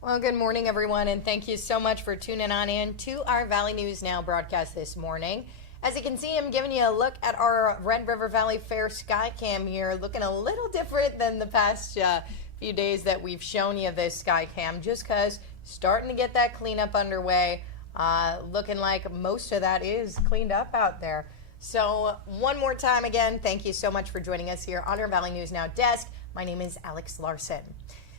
Well, good morning, everyone, and thank you so much for tuning on in to our Valley News Now broadcast this morning. As you can see, I'm giving you a look at our Red River Valley Fair sky cam here, looking a little different than the past few days that we've shown you this sky cam, just because starting to get that cleanup underway. Looking like most of that is cleaned up out there. So one more time again, thank you so much for joining us here on our Valley News Now desk. My name is Alex Larson.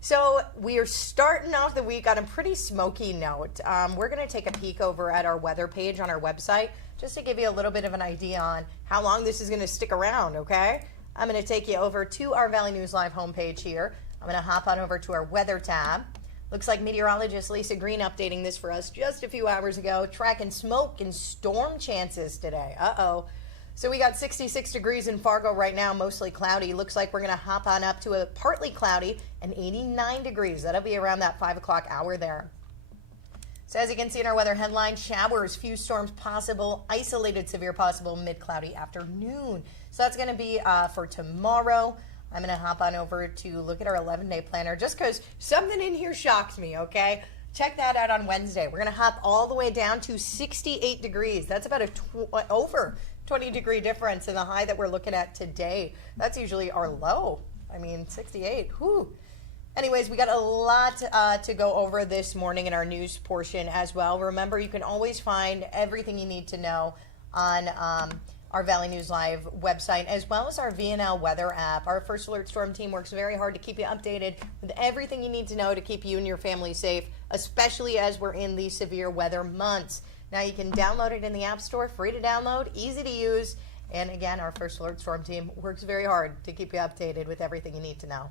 So we are starting off the week on a pretty smoky note. We're going to take a peek over at our weather page on our website just to give you a little bit of an idea on how long this is going to stick around, okay? I'm going to take you over to our Valley News Live homepage here. I'm going to hop on over to our weather tab. Looks like meteorologist Lisa Green updating this for us just a few hours ago, tracking smoke and storm chances today. Uh-oh. So we got 66 degrees in Fargo right now, mostly cloudy. Looks like we're going to hop on up to a partly cloudy and 89 degrees. That'll be around that 5 o'clock hour there. So as you can see in our weather headline, showers, few storms possible, isolated severe possible, mid-cloudy afternoon. So that's going to be for tomorrow. I'm going to hop on over to look at our 11-day planner just because something in here shocked me, okay? Check that out on Wednesday. We're going to hop all the way down to 68 degrees. That's about over 20 degree difference in the high that we're looking at today. That's usually our low. I mean, 68. Whew. Anyways, we got a lot to go over this morning in our news portion as well. Remember, you can always find everything you need to know on our Valley News Live website, as well as our VNL weather app. Our First Alert Storm team works very hard to keep you updated with everything you need to know to keep you and your family safe, especially as we're in these severe weather months. Now you can download it in the App Store, free to download, easy to use. And again, our First Alert Storm team works very hard to keep you updated with everything you need to know.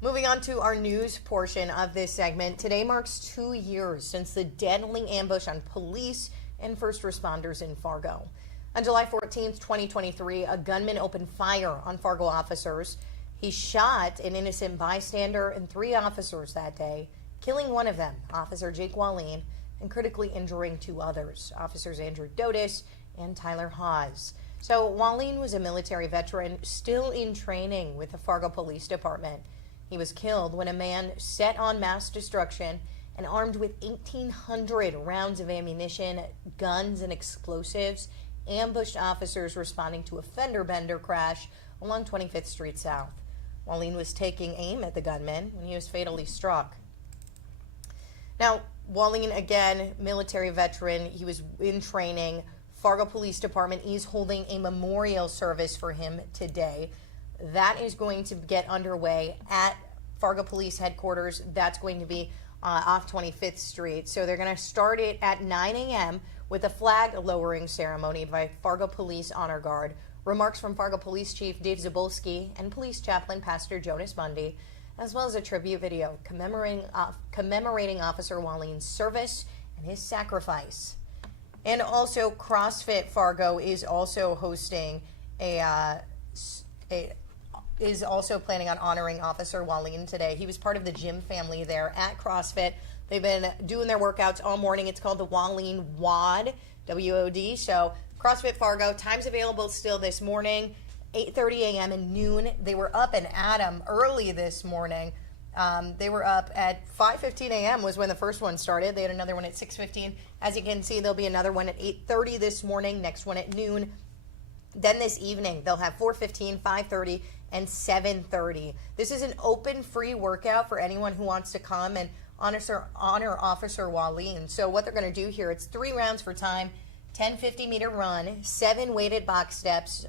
Moving on to our news portion of this segment, today marks 2 years since the deadly ambush on police and first responders in Fargo. On July 14th, 2023, a gunman opened fire on Fargo officers. He shot an innocent bystander and 3 officers that day, killing one of them, Officer Jake Wallin, and critically injuring 2 others, Officers Andrew Dotis and Tyler Hawes. So Wallin was a military veteran still in training with the Fargo Police Department. He was killed when a man set on mass destruction and armed with 1,800 rounds of ammunition, guns, and explosives ambushed officers responding to a fender bender crash along 25th Street South. Wallin was taking aim at the gunman when he was fatally struck. Now, Wallin, again, military veteran, he was in training. Fargo Police Department is holding a memorial service for him today. That is going to get underway at Fargo Police Headquarters. That's going to be off 25th Street. So they're going to start it at 9 a.m. with a flag lowering ceremony by Fargo Police Honor Guard. Remarks from Fargo Police Chief Dave Zabolski and Police Chaplain Pastor Jonas Bundy, as well as a tribute video commemorating Officer Wallin's service and his sacrifice. And also, CrossFit Fargo is also hosting is also planning on honoring Officer Wallin today. He was part of the gym family there at CrossFit. They've been doing their workouts all morning. It's called the Wallin WOD, W-O-D. So CrossFit Fargo, times available still this morning, 8:30 a.m. and noon. They were up and at 'em early this morning. They were up at 5:15 a.m. was when the first one started. They had another one at 6:15. As you can see, there'll be another one at 8:30 this morning, next one at noon. Then this evening, they'll have 4:15, 5:30, and 7:30. This is an open, free workout for anyone who wants to come and honor Officer Wallin. So what they're going to do here, it's 3 rounds for time, 10 50-meter run, 7 weighted box steps,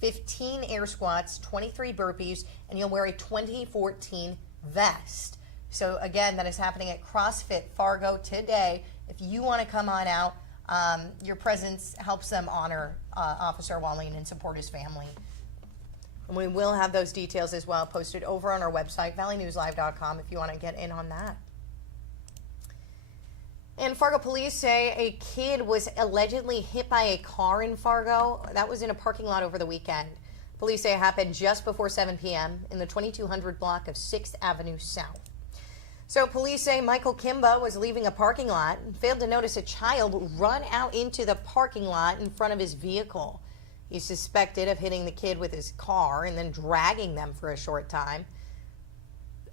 15 air squats, 23 burpees, and you'll wear a 2014 vest. So again, that is happening at CrossFit Fargo today. If you want to come on out, your presence helps them honor Officer Wallin and support his family. And we will have those details as well posted over on our website, valleynewslive.com, if you want to get in on that. And Fargo police say a kid was allegedly hit by a car in Fargo. That was in a parking lot over the weekend. Police say it happened just before 7 p.m. in the 2200 block of 6th Avenue South. So police say Michael Kimba was leaving a parking lot and failed to notice a child run out into the parking lot in front of his vehicle. He's suspected of hitting the kid with his car and then dragging them for a short time.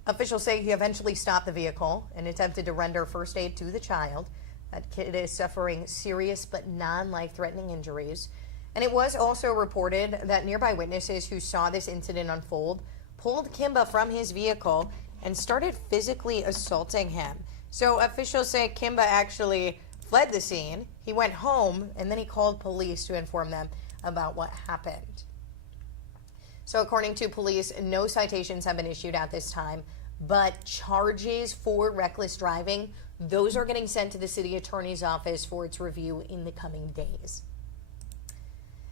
Officials say he eventually stopped the vehicle and attempted to render first aid to the child. That kid is suffering serious but non-life-threatening injuries. And it was also reported that nearby witnesses who saw this incident unfold pulled Kimba from his vehicle and started physically assaulting him. So officials say Kimba actually fled the scene. He went home and then he called police to inform them about what happened. So according to police, no citations have been issued at this time, but charges for reckless driving, those are getting sent to the city attorney's office for its review in the coming days.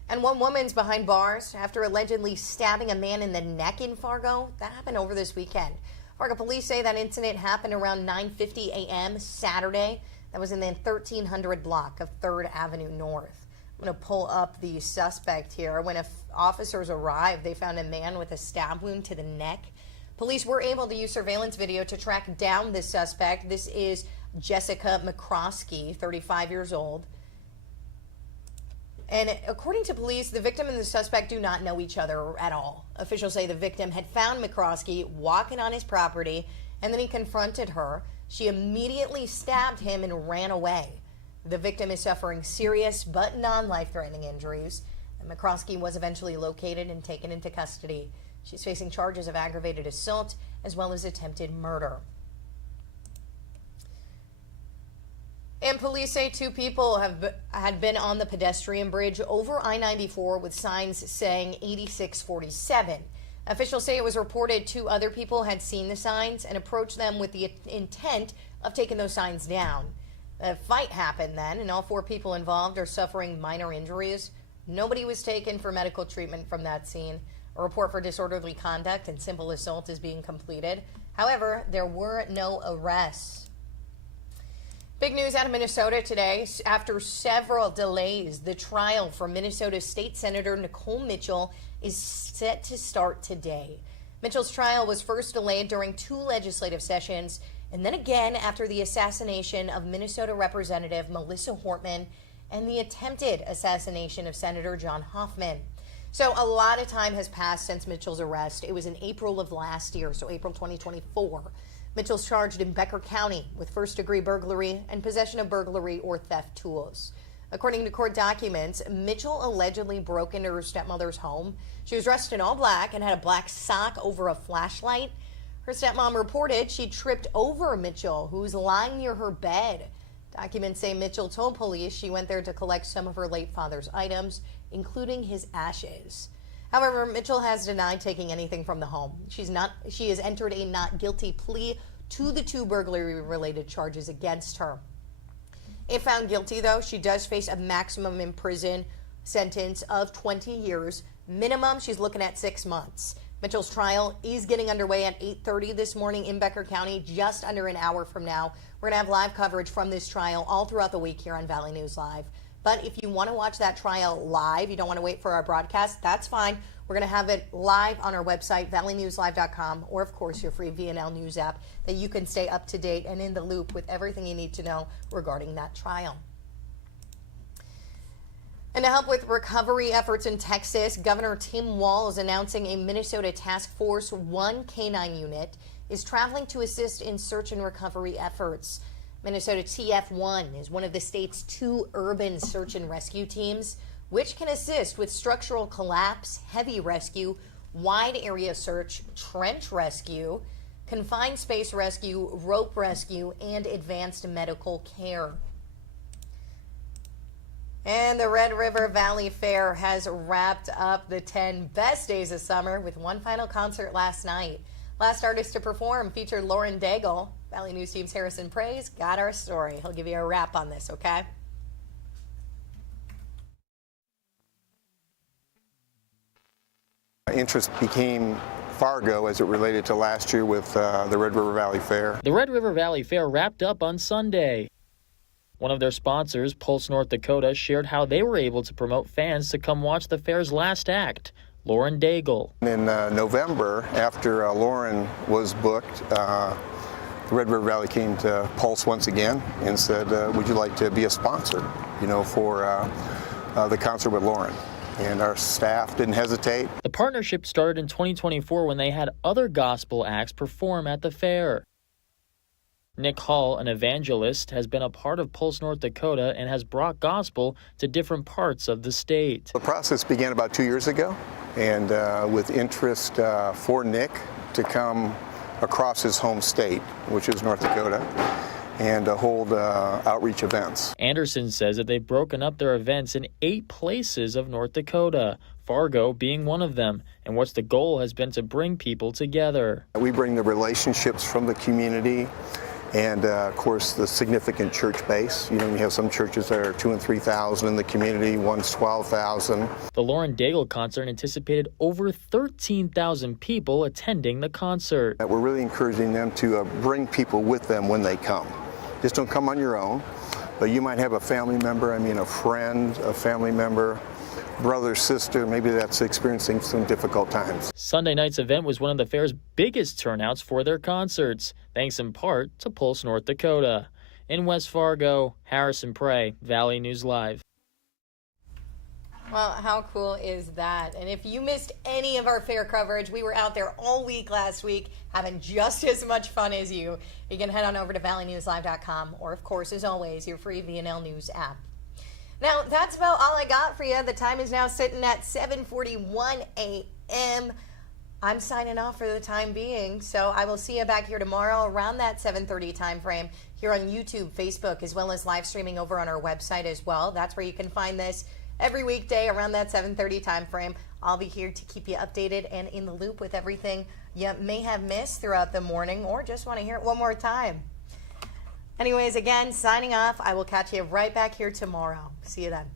And one woman's behind bars after allegedly stabbing a man in the neck in Fargo. That happened over this weekend. Fargo police say that incident happened around 9:50 a.m. Saturday. That was in the 1300 block of 3rd Avenue North. I'm going to pull up the suspect here. When officers arrived, they found a man with a stab wound to the neck. Police were able to use surveillance video to track down this suspect. This is Jessica McCroskey, 35 years old. And according to police, the victim and the suspect do not know each other at all. Officials say the victim had found McCroskey walking on his property, and then he confronted her. She immediately stabbed him and ran away. The victim is suffering serious but non-life-threatening injuries. And McCroskey was eventually located and taken into custody. She's facing charges of aggravated assault as well as attempted murder. And police say 2 people had been on the pedestrian bridge over I-94 with signs saying 8647. Officials say it was reported 2 other people had seen the signs and approached them with the intent of taking those signs down. A fight happened then, and all 4 people involved are suffering minor injuries. Nobody was taken for medical treatment from that scene. A report for disorderly conduct and simple assault is being completed. However, there were no arrests. Big news out of Minnesota today. After several delays, the trial for Minnesota State Senator Nicole Mitchell is set to start today. Mitchell's trial was first delayed during 2 legislative sessions, and then again after the assassination of Minnesota Representative Melissa Hortman and the attempted assassination of Senator John Hoffman. So a lot of time has passed since Mitchell's arrest. It was in April of last year, so April 2024. Mitchell's charged in Becker County with first-degree burglary and possession of burglary or theft tools. According to court documents, Mitchell allegedly broke into her stepmother's home. She was dressed in all black and had a black sock over a flashlight. Her stepmom reported she tripped over Mitchell, who was lying near her bed. Documents say Mitchell told police she went there to collect some of her late father's items, including his ashes. However, Mitchell has denied taking anything from the home. She has entered a not guilty plea to the 2 burglary-related charges against her. If found guilty, though, she does face a maximum in prison sentence of 20 years. Minimum, she's looking at 6 months. Mitchell's trial is getting underway at 8:30 this morning in Becker County, just under an hour from now. We're going to have live coverage from this trial all throughout the week here on Valley News Live. But if you want to watch that trial live, you don't want to wait for our broadcast, that's fine. We're going to have it live on our website, valleynewslive.com, or of course your free VNL News app that you can stay up to date and in the loop with everything you need to know regarding that trial. And to help with recovery efforts in Texas, Governor Tim Walz is announcing a Minnesota Task Force 1 K-9 unit is traveling to assist in search and recovery efforts. Minnesota TF1 is one of the state's 2 urban search and rescue teams, which can assist with structural collapse, heavy rescue, wide area search, trench rescue, confined space rescue, rope rescue, and advanced medical care. And the Red River Valley Fair has wrapped up the 10 best days of summer with one final concert last night. Last artist to perform featured Lauren Daigle. Valley News Team's Harrison Praise got our story. He'll give you a wrap on this, okay? Interest became Fargo as it related to last year with the Red River Valley Fair. The Red River Valley Fair wrapped up on Sunday. One of their sponsors, Pulse North Dakota, shared how they were able to promote fans to come watch the fair's last act, Lauren Daigle. In November, after Lauren was booked, the Red River Valley came to Pulse once again and said, would you like to be a sponsor, for the concert with Lauren? and our staff didn't hesitate. The partnership started in 2024 when they had other gospel acts perform at the fair. Nick Hall, an evangelist, has been a part of Pulse, North Dakota and has brought gospel to different parts of the state. The process began about 2 years ago, and with interest for Nick to come across his home state, which is North Dakota, and to hold outreach events. Anderson says that they've broken up their events in 8 places of North Dakota, Fargo being one of them, and what's the goal has been to bring people together. We bring the relationships from the community and, of course, the significant church base. You know, you have some churches that are 2,000 and 3,000 in the community, one's 12,000. The Lauren Daigle concert anticipated over 13,000 people attending the concert. We're really encouraging them to bring people with them when they come. Just don't come on your own, but you might have a family member, a friend, a family member, brother, sister, maybe that's experiencing some difficult times. Sunday night's event was one of the fair's biggest turnouts for their concerts, thanks in part to Pulse, North Dakota. In West Fargo, Harrison Prey, Valley News Live. Well, how cool is that? And if you missed any of our fair coverage, we were out there all week last week having just as much fun as you. You can head on over to valleynewslive.com or, of course, as always, your free VNL News app. Now, that's about all I got for you. The time is now sitting at 7:41 a.m. I'm signing off for the time being, so I will see you back here tomorrow around that 7:30 time frame here on YouTube, Facebook, as well as live streaming over on our website as well. That's where you can find this every weekday around that 7:30 time frame. I'll be here to keep you updated and in the loop with everything you may have missed throughout the morning or just want to hear it one more time. Anyways, again, signing off. I will catch you right back here tomorrow. See you then.